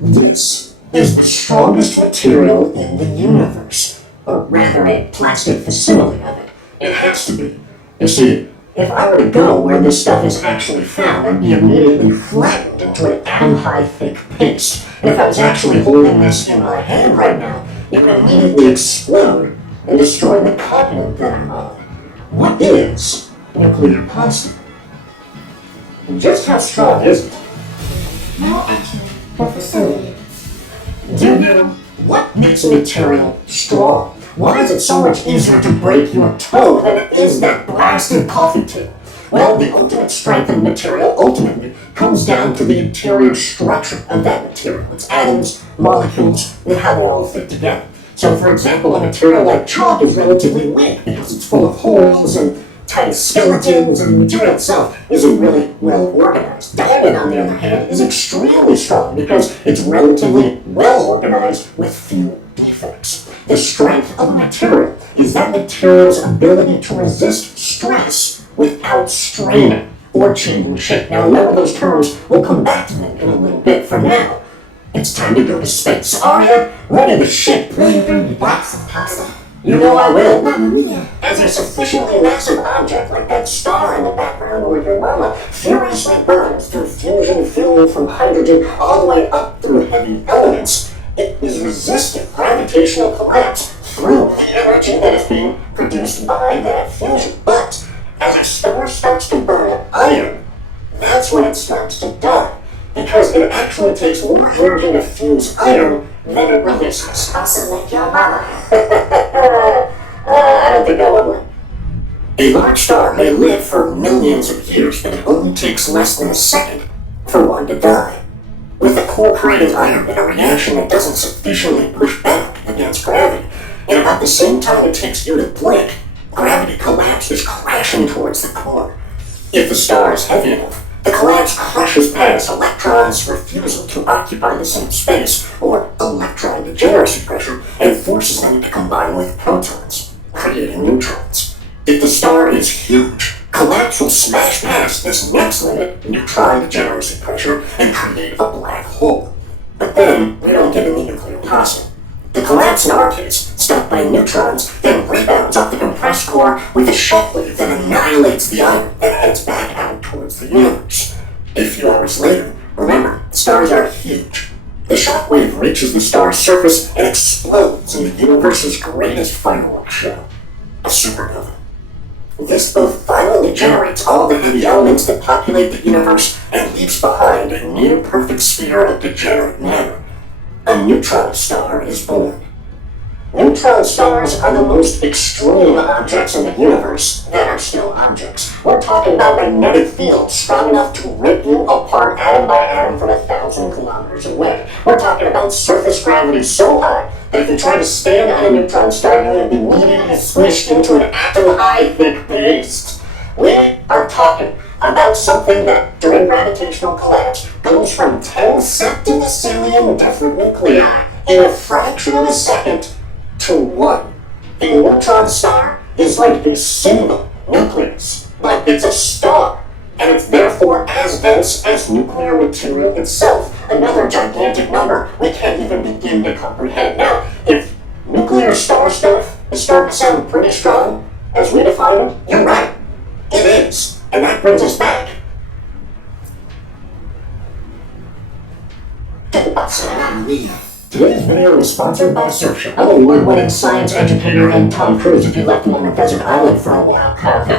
This is the strongest material in the universe, or rather a plastic facsimile of it. It has to be. You see, if I were to go where this stuff is actually found, I'd be immediately flattened into an atom-high thick paste. And if I was actually holding this in my hand right now, it would immediately explode and destroy the continent that I'm on. What is nuclear plastic? And just how strong is it? Now entering the facility. Do you know what makes a material strong? Why is it so much easier to break your toe than it is that blasted coffee table? Well, the ultimate strength of material ultimately comes down to the interior structure of that material. Its atoms, molecules, and how they all fit together. So, for example, a material like chalk is relatively weak because it's full of holes and tiny skeletons, and the material itself isn't really well organized. Diamond, on the other hand, is extremely strong because it's relatively well organized with few defects. The strength of a material is that material's ability to resist stress without straining or changing shape. Now, remember those terms, we'll come back to them in a little bit. For now, it's time to go to space. Are you ready to ship? Will you bring me back some pasta? You know I will. Mamma mia. As a sufficiently massive object like that star in the background where your mama furiously burns through fusion fuel from hydrogen all the way up through heavy elements, it is resisting gravitational collapse through the energy that is being produced by that fusion. But as a star starts to burn iron, that's when it starts to die. Because it actually takes more energy to fuse iron than it releases. Also like your mama. I don't think I would. A large star may live for millions of years, but it only takes less than a second for one to die. With the core creating iron in a reaction that doesn't sufficiently push back against gravity, in about the same time it takes you to blink, gravity collapses, crashing towards the core. If the star is heavy enough, the collapse crushes past electrons refusing to occupy the same space, or electron degeneracy pressure, and forces them to combine with protons, creating neutrons. If the star is huge, collapse will smash past this next limit, neutron degeneracy pressure, and create a black hole. But then, we don't get any nuclear posse. The collapse in our case, stopped by neutrons, then rebounds off the compressed core with a shockwave that annihilates the iron and heads back out towards the universe. A few hours later, remember, stars are huge. The shockwave reaches the star's surface and explodes in the universe's greatest fireworks show, a supernova. This both finally generates all the heavy elements that populate the universe and leaves behind a near-perfect sphere of degenerate matter. A neutron star is born. Neutron stars are the most extreme objects in the universe that are still objects. We're talking about magnetic fields strong enough to rip you apart atom by atom from 1,000 kilometers away. We're talking about surface gravity so high that if you try to stand on a neutron star, you would be immediately squished into an atom-high thick paste. We are talking about something that, during gravitational collapse, goes from 10 septillion different nuclei in a fraction of a second to 1. A neutron star is like a single nucleus, but it's a star, and it's therefore as dense as nuclear material itself. Another gigantic number we can't even begin to comprehend. Now, if nuclear star stuff is starting to sound pretty strong, as we define it, you're right. It is. And that brings us back to the bus. Today's video is sponsored by Surfshark. I'm an award-winning science educator and Tom Cruise if you left him on a desert island for a while.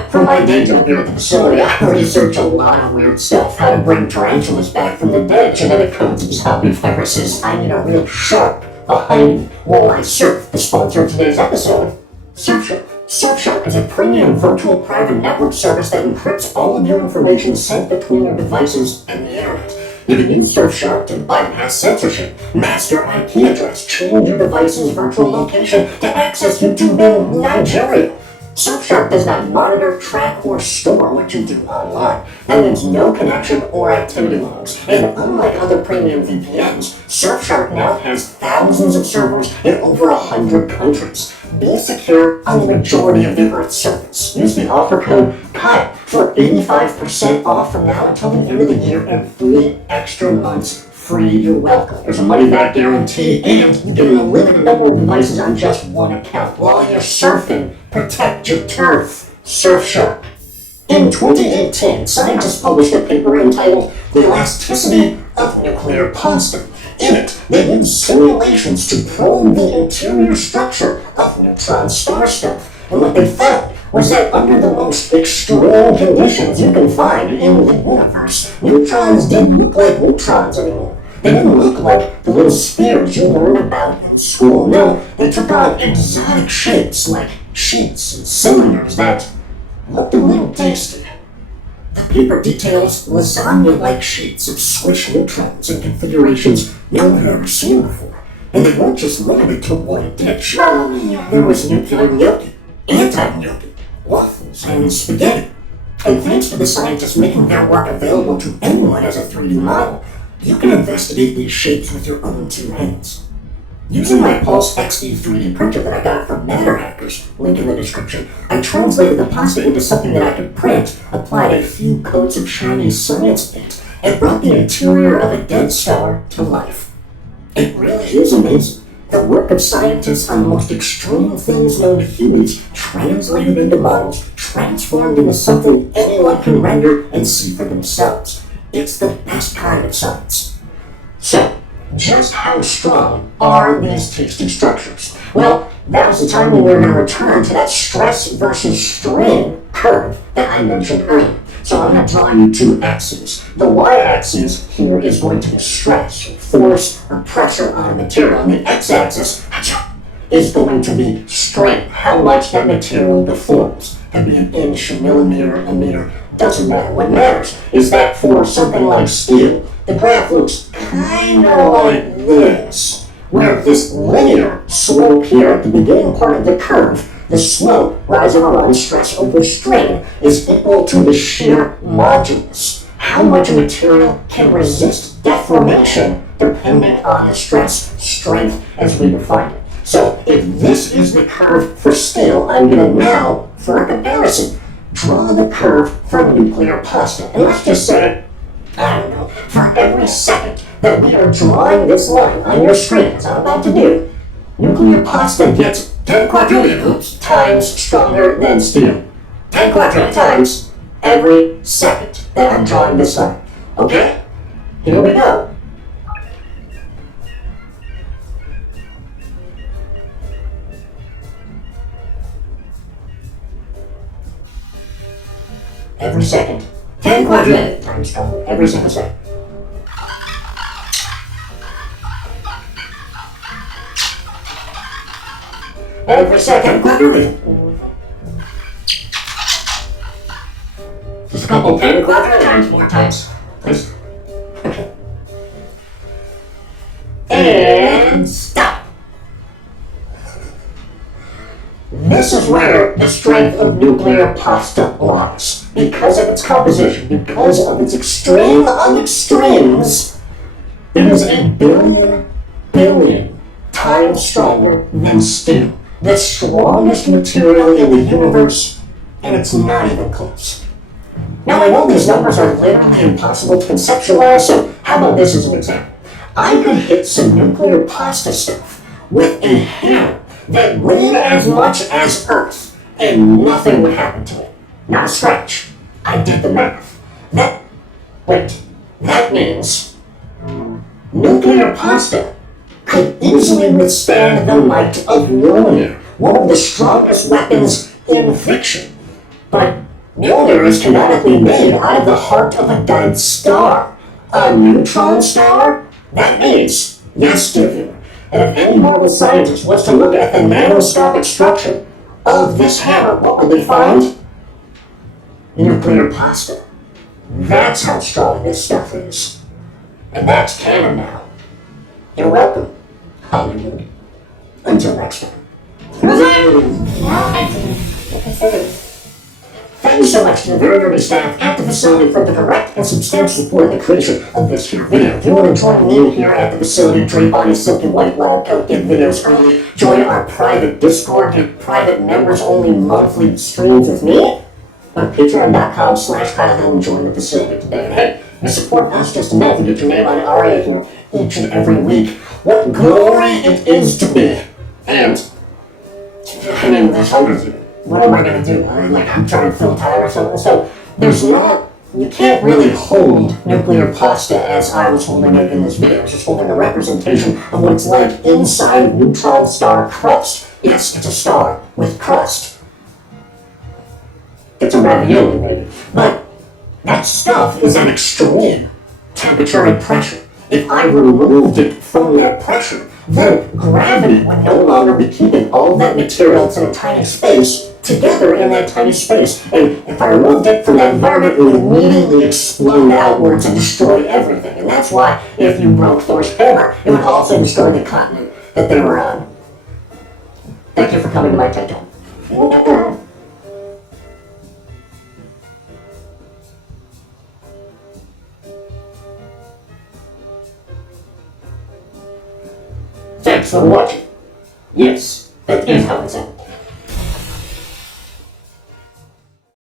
For my day job here at the facility, I research a lot of weird stuff. How to bring tarantulas back from the dead, genetic codes of zombie viruses. I need a real shark behind me while I surf. The sponsor of today's episode, Surfshark. Surfshark is a premium virtual private network service that encrypts all of your information sent between your devices and the internet. You can use Surfshark to bypass censorship, mask your IP address, change your device's virtual location to access YouTube in Nigeria. Surfshark does not monitor, track, or store what you do online. That means no connection or activity logs. And unlike other premium VPNs, Surfshark now has thousands of servers in over 100 countries. Be secure on the majority of the Earth's surface. Use the offer code KYLE for 85% off from now until the end of the year and 3 extra months free, you're welcome. There's a money-back guarantee, and you get an unlimited number of devices on just one account. While you're surfing, protect your turf. Surfshark. In 2018, scientists published a paper entitled The Elasticity of Nuclear Pasta. In it, they used simulations to probe the interior structure of neutron star stuff. And what they found was that under the most extreme conditions you can find in the universe, neutrons didn't look like neutrons anymore. They didn't look like the little spheres you learn about in school. No, they took on exotic shapes like sheets and cylinders that looked a little tasty. The paper details lasagna-like sheets of squished neutrons in configurations no one had ever seen before. And they weren't just limited to one dish. There was nuclear gnocchi, anti-gnocchi, waffles, and spaghetti. And thanks to the scientists making their work available to anyone as a 3D model, you can investigate these shapes with your own two hands. Using my Pulse XD 3D printer that I got from Matter Hackers, link in the description, I translated the pasta into something that I could print, applied a few coats of Chinese science paint, and brought the interior of a dead star to life. It really is amazing. The work of scientists on the most extreme things known to humans translated into models, transformed into something anyone can render and see for themselves. It's the best kind of science. So, just how strong are these tasty structures? Well, that was the time when we were going to return to that stress versus strain curve that I mentioned earlier. So I'm going to draw you two axes. The y-axis here is going to be stress, or force, or pressure on a material. And the x-axis is going to be strain, how much that material deforms. It could be an inch, a millimeter, a meter, doesn't matter. What matters is that for something like steel, the graph looks kind of like this, where this linear slope here at the beginning part of the curve, the slope rising along stress over strain, is equal to the shear modulus. How much material can resist deformation depending on the stress strength as we define it. So if this is the curve for steel, I'm going to now, for a comparison, draw the curve for nuclear pasta. And let's just say, I don't know, for every second that we are drawing this line on your screen, as I'm about to do, nuclear pasta gets 10 quadrillion times stronger than steel. 10 quadrillion times every second that I'm drawing this line. Okay? Here we go. Every second. 10 quadrillion times stronger every single second. Every second quadrillion. Just a couple 10 quadrillion more times, please. And stop. This is where the strength of nuclear pasta lies. Because of its composition, because of its extreme of extremes, it is a billion times stronger than steel. The strongest material in the universe, and it's not even close. Now I know these numbers are literally impossible to conceptualize, so how about this as an example? I could hit some nuclear pasta stuff with a hammer that weighed as much as Earth, and nothing would happen to it. Not a scratch. I did the math. That means nuclear pasta could easily withstand the might of Mjolnir, one of the strongest weapons in fiction. But Mjolnir is canonically made out of the heart of a dead star. A neutron star? That means, yes, Stephen, and if any Marvel scientist was to look at the nanoscopic structure of this hammer, what would they find? Nuclear pasta. That's how strong this stuff is. And that's canon now. You're welcome, Hollywood. Until next time. Thank you so much to the very early staff at the facility for the direct and substantial support in the creation of this here video. If you want to join me here at the facility, Dre Body Silky White Lab Coat, get videos early, join our private Discord, get private members-only monthly streams with me on patreon.com/Kyle and join the facility today. And hey, The support us just enough to get your name on an RA here each and every week. What glory it is to me! And, I mean, this hundreds of you. What am I going to do? I'm trying to fill time or something. So, you can't really hold nuclear pasta as I was holding it in this video. I was just holding a representation of what it's like inside neutron star crust. Yes, it's a star with crust. It's a ravioli, maybe. But that stuff is at extreme temperature and pressure. If I removed it from that pressure, then gravity would no longer be keeping all that material in a tiny space together in that tiny space. And if I removed it from that environment, it would immediately explode outwards and destroy everything. And that's why if you broke Thor's hammer, it would also destroy the continent that they were on. Thank you for coming to my TED Talk. Thanks for watching. Yes, that is how it's done.